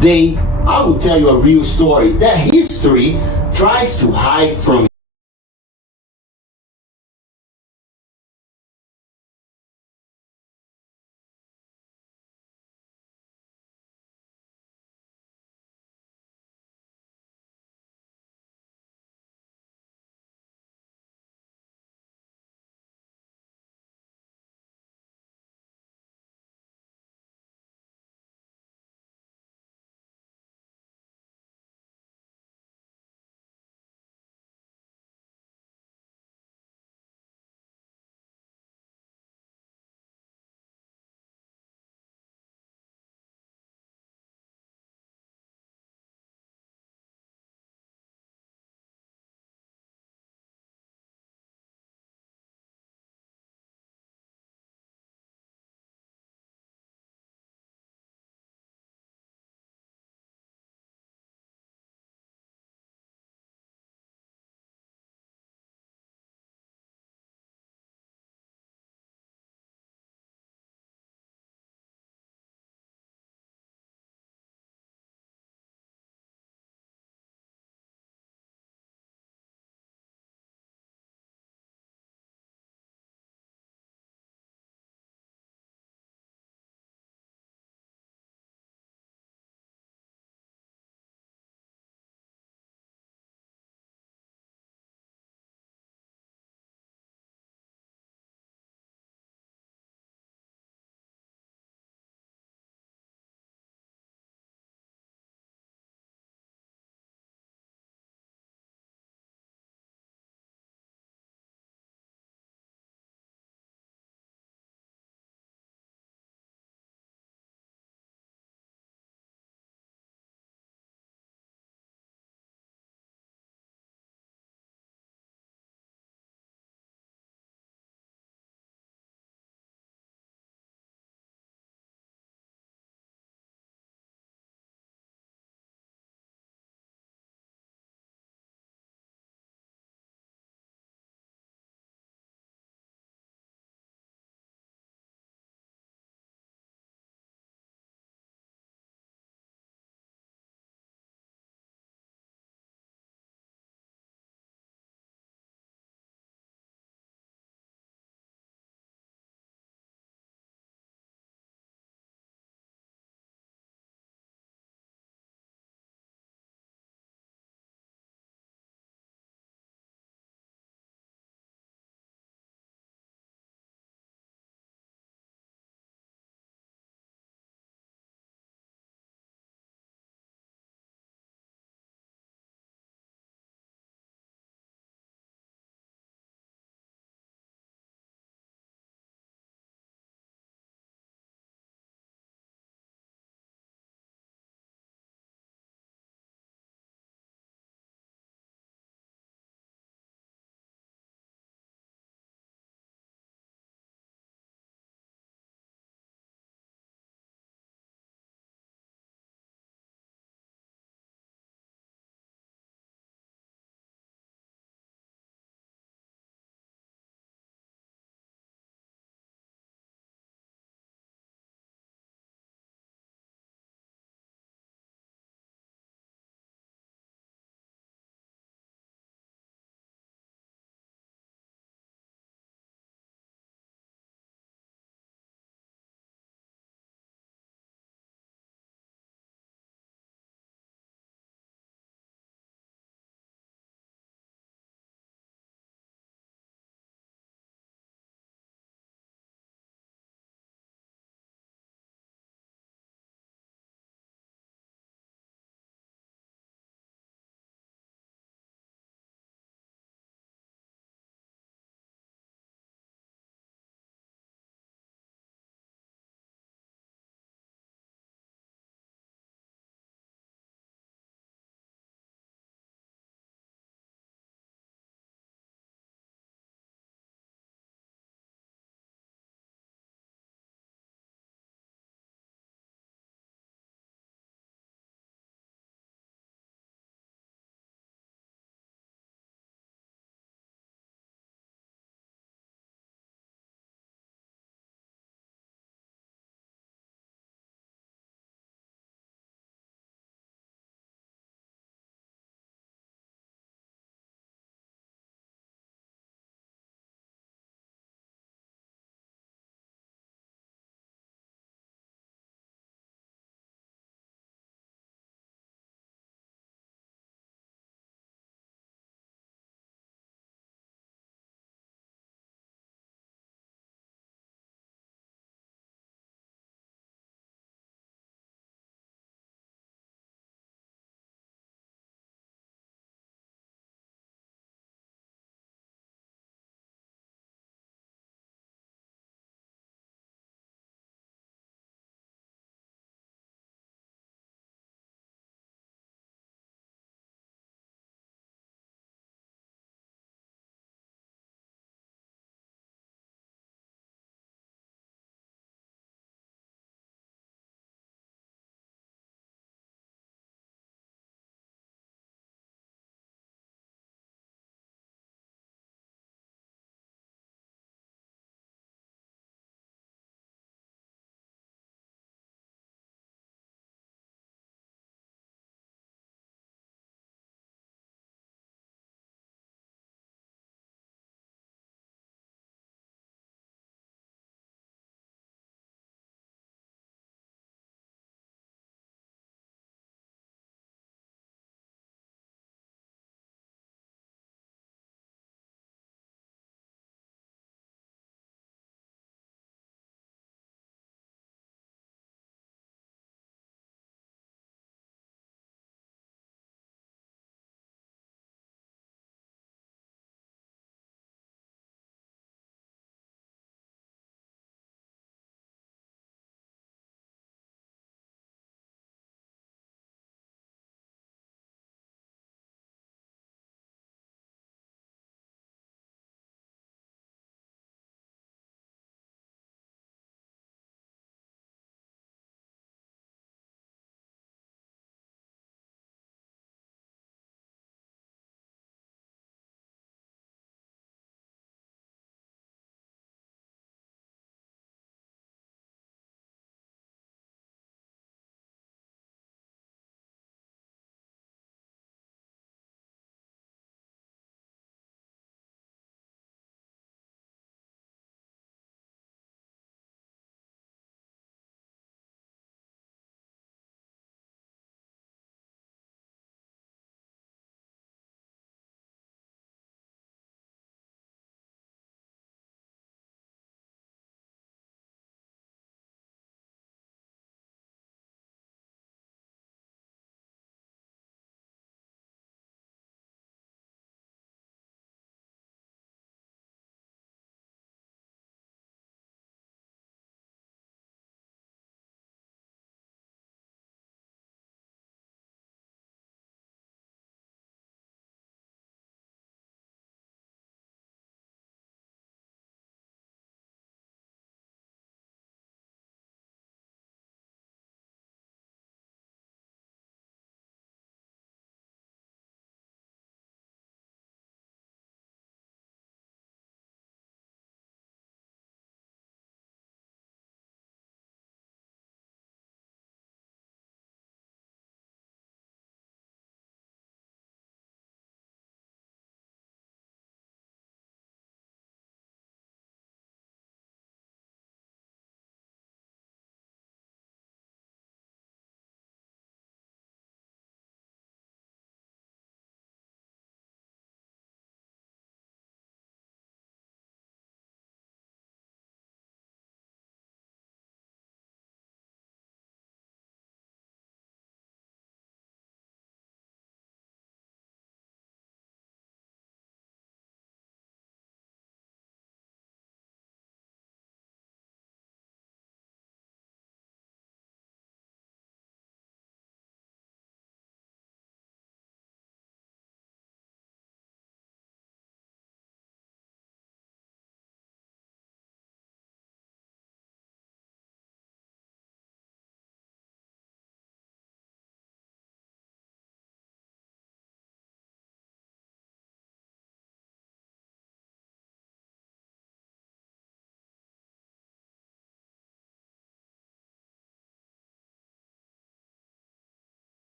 Today, I will tell you a real story that history tries to hide from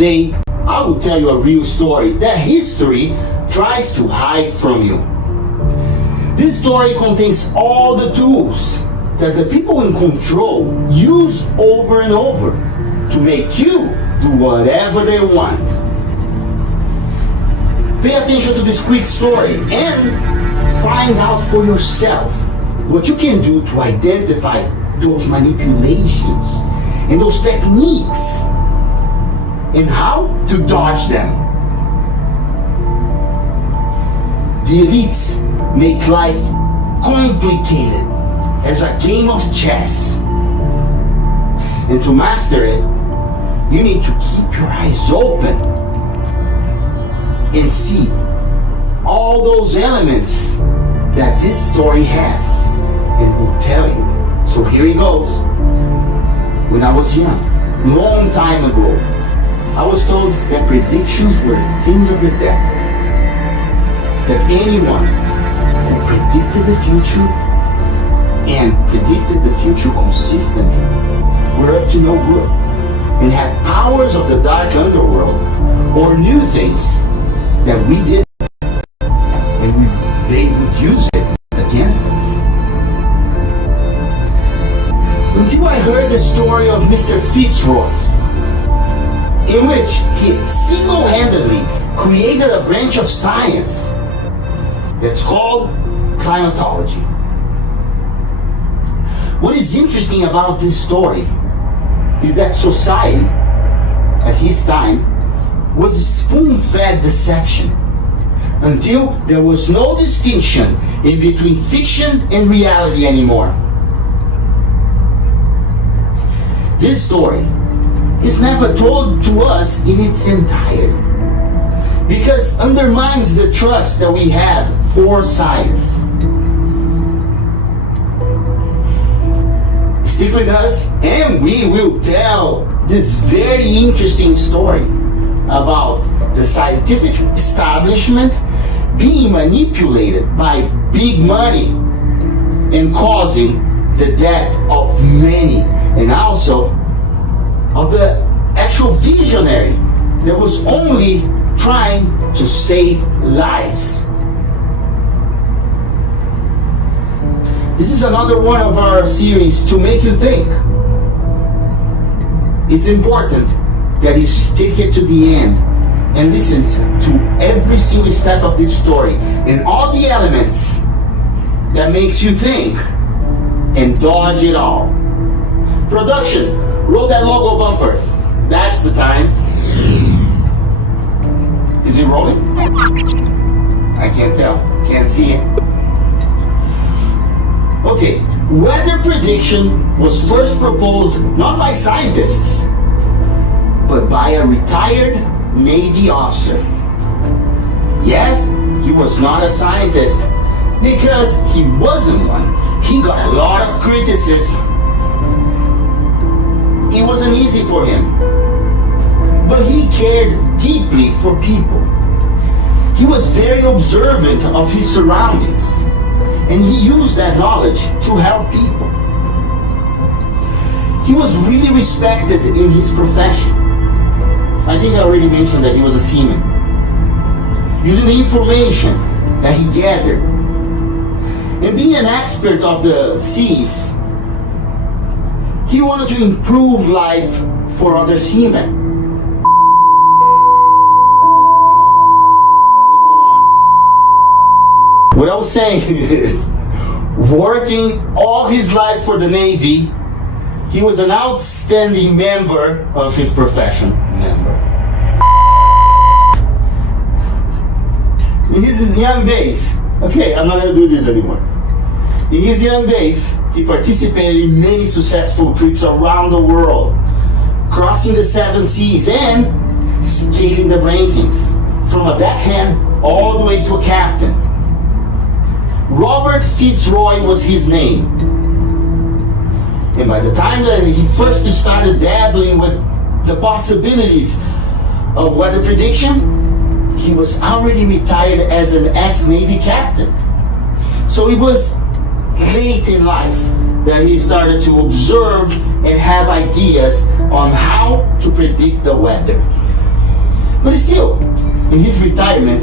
today I will tell you a real story that history tries to hide from you. This story contains all the tools that the people in control use over and over to make you do whatever they want. Pay attention to this quick story and find out for yourself what you can do to identify those manipulations and those techniques and how to dodge them. The elites make life complicated as a game of chess. And to master it, you need to keep your eyes open and see all those elements that this story has and will tell you. So here it goes. When I was young, long time ago, I was told that predictions were things of the devil. That anyone who predicted the future and predicted the future consistently were up to no good and had powers of the dark underworld or knew things that we did and they would use it against us. Until I heard the story of Mr. Fitzroy, in which he single-handedly created a branch of science that's called climatology. What is interesting about this story is that society at his time was spoon-fed deception until there was no distinction in between fiction and reality anymore. This story is never told to us in its entirety because it undermines the trust that we have for science. Stick with us and we will tell this very interesting story about the scientific establishment being manipulated by big money and causing the death of many, and also of the actual visionary that was only trying to save lives. This is another one of our series to make you think. It's important that you stick it to the end and listen to every single step of this story and all the elements that makes you think and dodge it all. Production, roll that logo bumper. That's the time. Is it rolling? I can't tell. Can't see it. Okay, weather prediction was first proposed not by scientists, but by a retired Navy officer. Yes, he was not a scientist because he wasn't one. He got a lot of criticism. It wasn't easy for him, but he cared deeply for people. He was very observant of his surroundings, and he used that knowledge to help people. He was really respected in his profession. I think I already mentioned that he was a seaman. Using the information that he gathered and being an expert of the seas, he wanted to improve life for other seamen. What I was saying is, working all his life for the Navy, he was an outstanding member of his profession. In his young days, okay, I'm not going to do this anymore. In his young days, he participated in many successful trips around the world, crossing the 7 seas and scaling the rankings, from a deckhand all the way to a captain. Robert Fitzroy was his name. And by the time that he first started dabbling with the possibilities of weather prediction, he was already retired as an ex-Navy captain. So it was late in life that he started to observe and have ideas on how to predict the weather. But still, in his retirement,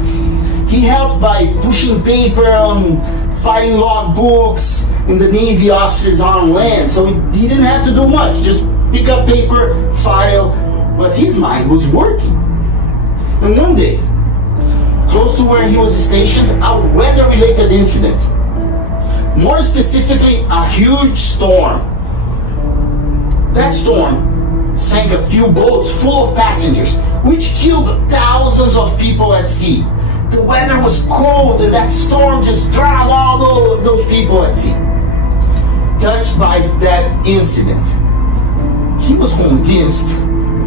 he helped by pushing paper on filing log books in the Navy offices on land. So he didn't have to do much, just pick up paper, file, but his mind was working. And one day, close to where he was stationed, a weather-related incident. More specifically, a huge storm. That storm sank a few boats full of passengers, which killed thousands of people at sea. The weather was cold and that storm just drowned all of those people at sea. Touched by that incident, he was convinced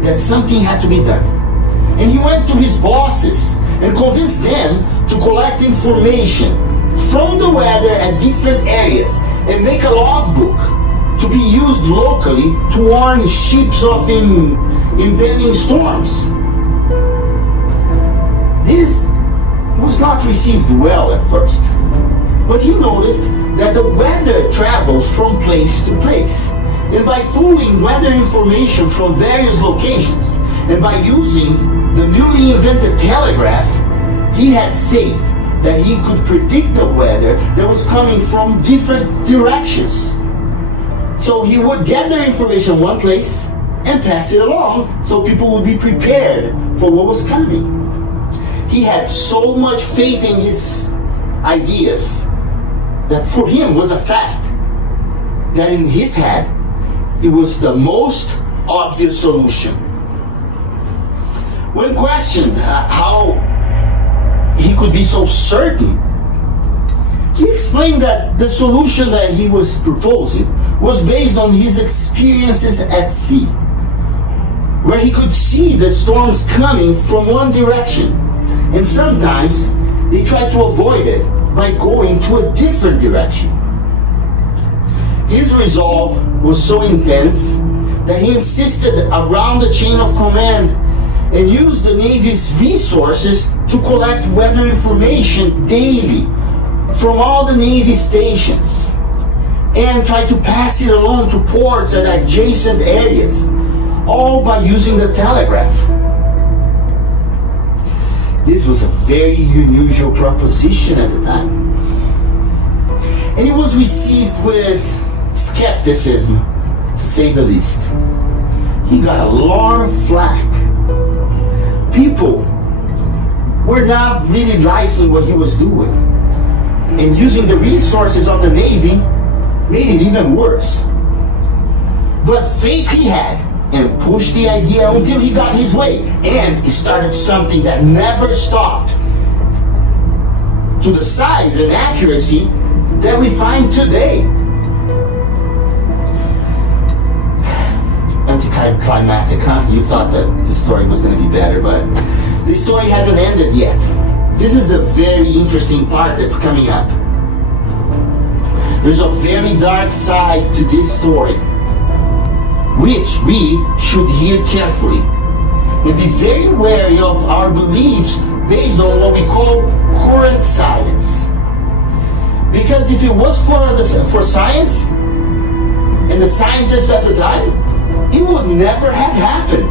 that something had to be done. And he went to his bosses and convinced them to collect information from the weather at different areas and make a logbook to be used locally to warn ships of impending storms. This was not received well at first, but he noticed that the weather travels from place to place, and by pulling weather information from various locations and by using the newly invented telegraph, he had faith that he could predict the weather that was coming from different directions. So he would gather information in one place and pass it along so people would be prepared for what was coming. He had so much faith in his ideas that for him was a fact that in his head it was the most obvious solution. When questioned how he could be so certain, he explained that the solution that he was proposing was based on his experiences at sea, where he could see the storms coming from one direction, and sometimes they tried to avoid it by going to a different direction. His resolve was so intense that he insisted around the chain of command and used the Navy's resources to collect weather information daily from all the Navy stations and try to pass it along to ports and adjacent areas, all by using the telegraph. This was a very unusual proposition at the time, and it was received with skepticism, to say the least. He got a lot of flack. People were not really liking what he was doing, and using the resources of the Navy made it even worse. But faith he had, and pushed the idea until he got his way, and he started something that never stopped, to the size and accuracy that we find today. Anticlimactic, huh? You thought that the story was going to be better, but the story hasn't ended yet. This is the very interesting part that's coming up. There's a very dark side to this story, which we should hear carefully and be very wary of our beliefs based on what we call current science. Because if it was for science and the scientists at the time, it would never have happened.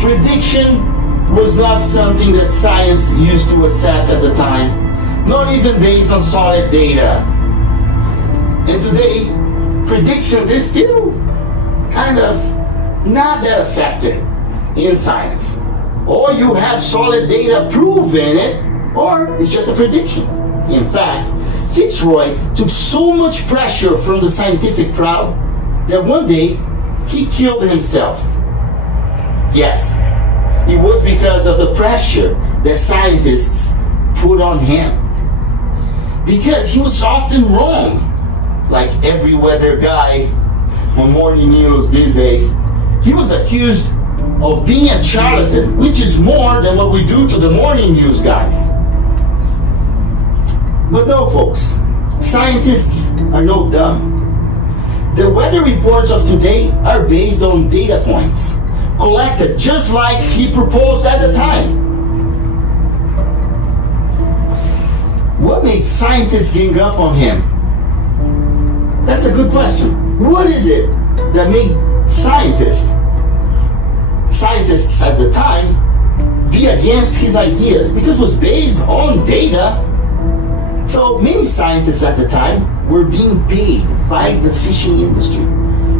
Prediction was not something that science used to accept at the time, not even based on solid data. And today, predictions is still kind of not that accepted in science. Or you have solid data proving it, or it's just a prediction. In fact, Fitzroy took so much pressure from the scientific crowd that one day he killed himself. Yes, it was because of the pressure that scientists put on him. Because he was often wrong, like every weather guy on morning news these days. He was accused of being a charlatan, which is more than what we do to the morning news guys. But no, folks, scientists are no dumb. The weather reports of today are based on data points collected just like he proposed at the time. What made scientists gang up on him? That's a good question. What is it that made scientists scientists at the time be against his ideas because it was based on data. So many scientists at the time were being paid by the fishing industry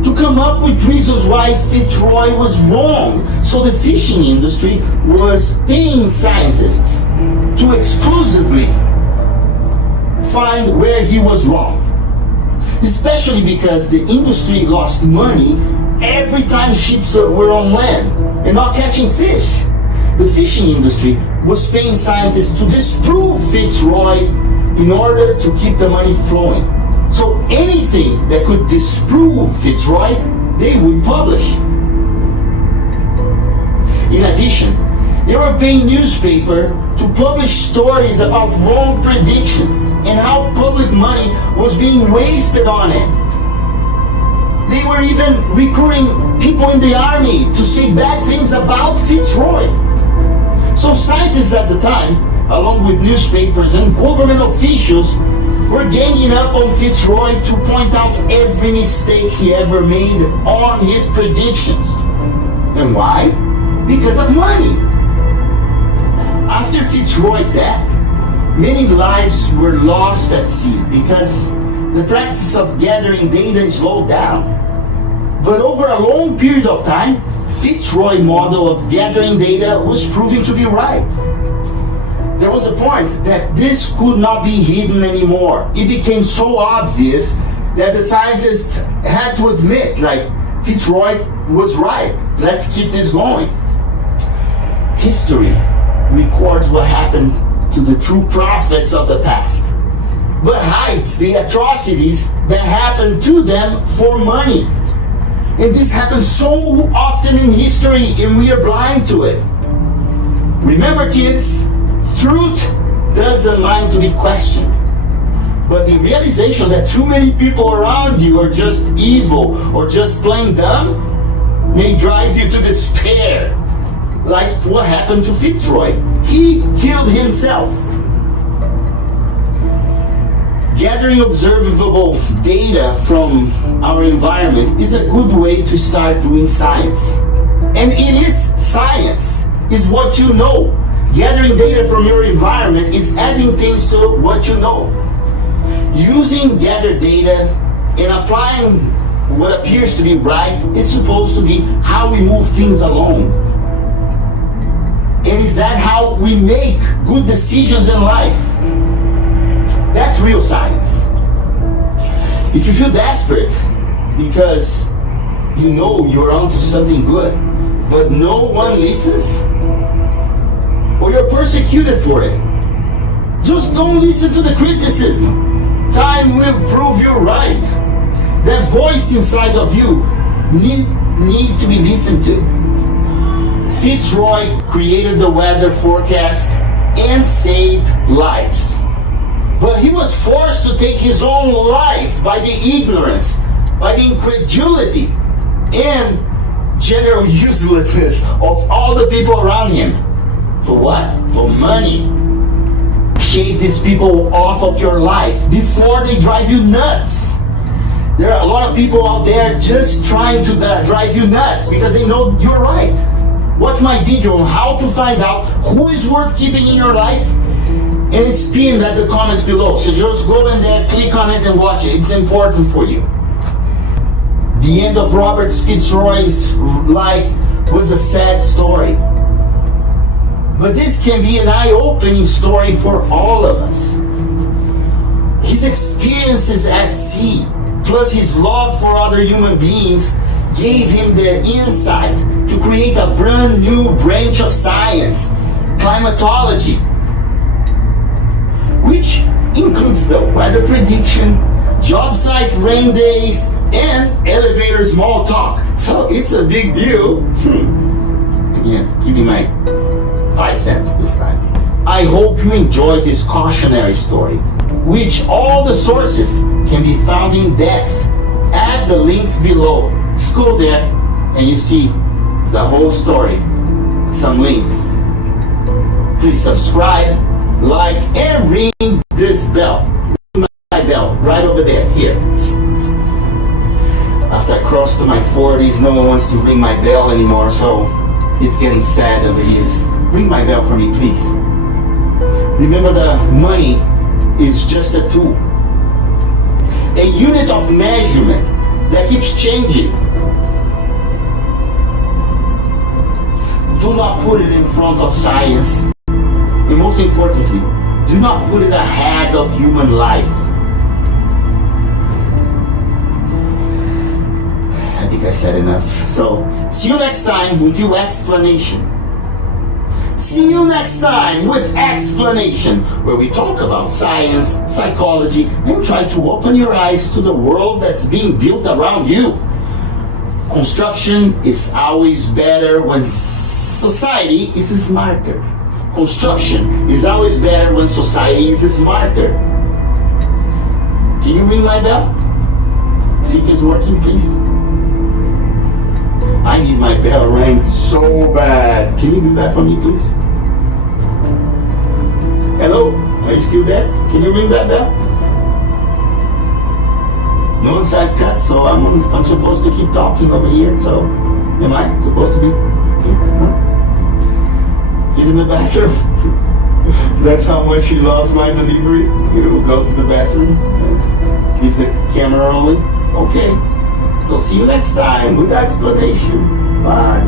to come up with reasons why Fitzroy was wrong. So the fishing industry was paying scientists to exclusively find where he was wrong. Especially because the industry lost money every time ships were on land and not catching fish. The fishing industry was paying scientists to disprove Fitzroy in order to keep the money flowing. So anything that could disprove Fitzroy, they would publish. In addition, they were paying newspaper to publish stories about wrong predictions and how public money was being wasted on it. They were even recruiting people in the army to say bad things about Fitzroy. So scientists at the time, along with newspapers and government officials, were ganging up on Fitzroy to point out every mistake he ever made on his predictions. And why? Because of money. After Fitzroy's death, many lives were lost at sea because the practice of gathering data slowed down. But over a long period of time, Fitzroy's model of gathering data was proving to be right. There was a point that this could not be hidden anymore. It became so obvious that the scientists had to admit, like, Fitzroy was right. Let's keep this going. History records what happened to the true prophets of the past, but hides the atrocities that happened to them for money. And this happens so often in history, and we are blind to it. Remember, kids, truth doesn't mind to be questioned. But the realization that too many people around you are just evil or just plain dumb may drive you to despair. Like what happened to Fitzroy. He killed himself. Gathering observable data from our environment is a good way to start doing science. And it is science, is what you know. Gathering data from your environment is adding things to what you know. Using gathered data and applying what appears to be right is supposed to be how we move things along. And is that how we make good decisions in life? That's real science. If you feel desperate because you know you're onto something good, but no one listens, or you're persecuted for it, just don't listen to the criticism. Time will prove you right. That voice inside of you needs to be listened to. Fitzroy created the weather forecast and saved lives. But he was forced to take his own life by the ignorance, by the incredulity, and general uselessness of all the people around him. For what? For money. Shave these people off of your life before they drive you nuts. There are a lot of people out there just trying to drive you nuts because they know you're right. Watch my video on how to find out who is worth keeping in your life, and it's pinned at the comments below. So just go in there, click on it and watch it. It's important for you. The end of Robert Fitzroy's life was a sad story. But this can be an eye-opening story for all of us. His experiences at sea, plus his love for other human beings, gave him the insight to create a brand new branch of science, climatology, which includes the weather prediction, job site rain days, and elevator small talk. So it's a big deal. Again, giving my 5 cents this time. I hope you enjoyed this cautionary story, which all the sources can be found in depth at the links below. Just go there and you see the whole story, some links. Please subscribe, like, and ring this bell. Ring my bell right over there, here. After I cross to my 40s, no one wants to ring my bell anymore, so It's getting sad over here. Ring my bell for me, please. Remember, the money is just a tool. A unit of measurement that keeps changing. Do not put it in front of science. And most importantly, do not put it ahead of human life. I think I said enough. So, see you next time until explanation. See you next time with explanation, where we talk about science, psychology, and try to open your eyes to the world that's being built around you. Construction is always better when society is smarter. Construction is always better when society is smarter. Can you ring my bell? See if it's working, please. I need my bell rang so bad. Can you do that for me, please? Hello? Are you still there? Can you ring that bell? No inside cut, so I'm supposed to keep talking over here. So, am I supposed to be? He's in the bathroom. That's how much he loves my delivery. You know, goes to the bathroom, leaves the camera rolling. Okay. So see you next time with explanation. Bye.